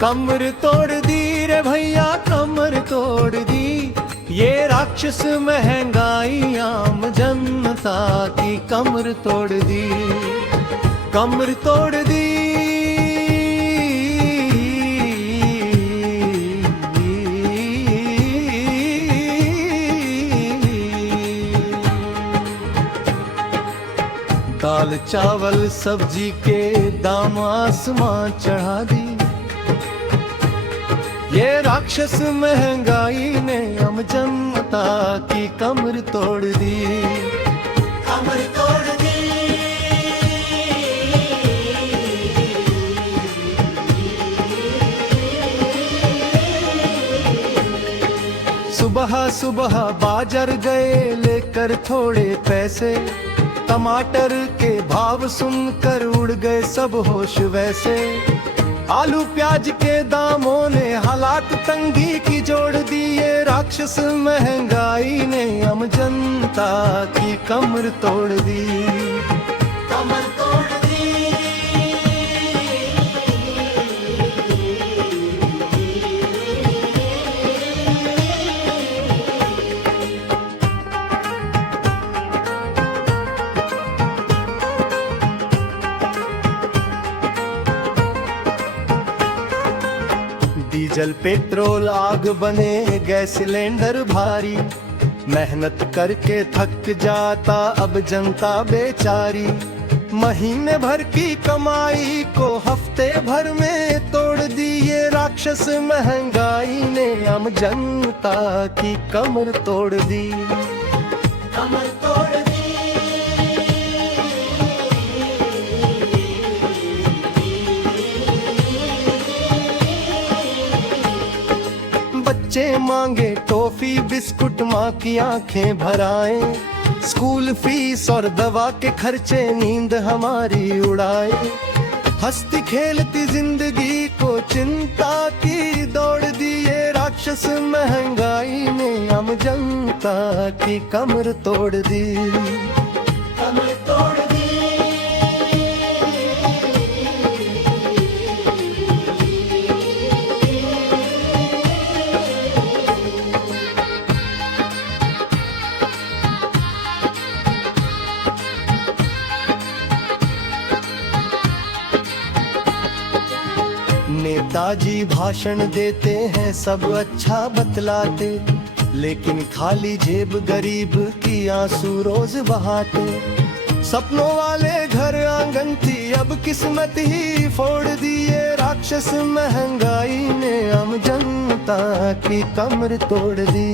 कमर तोड़ दी रे भैया कमर तोड़ दी, ये राक्षस महंगाई आम जनता की कमर तोड़ दी, कमर तोड़ दी। दाल चावल सब्जी के दाम आसमां चढ़ा दी, ये राक्षस महंगाई ने हम जनता की कमर तोड़ दी, कमर तोड़ दी। सुबह सुबह बाजार गए लेकर थोड़े पैसे, टमाटर के भाव सुनकर उड़ गए सब होश वैसे, आलू प्याज के दामों ने हालात तंगी की जोड़ दी, ये राक्षस महंगाई ने हम जनता की कमर तोड़ दी, कमर तोड़ दी। डीजल पेट्रोल आग बने गैस सिलेंडर भारी, मेहनत करके थक जाता अब जनता बेचारी, महीने भर की कमाई को हफ्ते भर में तोड़ दी, ये राक्षस महंगाई ने हम जनता की कमर तोड़ दी, कमर तोड़ दी। बच्चे मांगे टॉफी बिस्कुट माँ की आंखें भराए, स्कूल फीस और दवा के खर्चे नींद हमारी उड़ाए, हंसती खेलती जिंदगी को चिंता की दौड़ दी, ये राक्षस महंगाई ने हम जनता की कमर तोड़ दी, कमर तोड़ दी। नेताजी भाषण देते हैं सब अच्छा बतलाते, लेकिन खाली जेब गरीब की आंसू रोज बहाते, सपनों वाले घर आंगन थी अब किस्मत ही फोड़ दी, ये राक्षस महंगाई ने हम जनता की कमर तोड़ दी।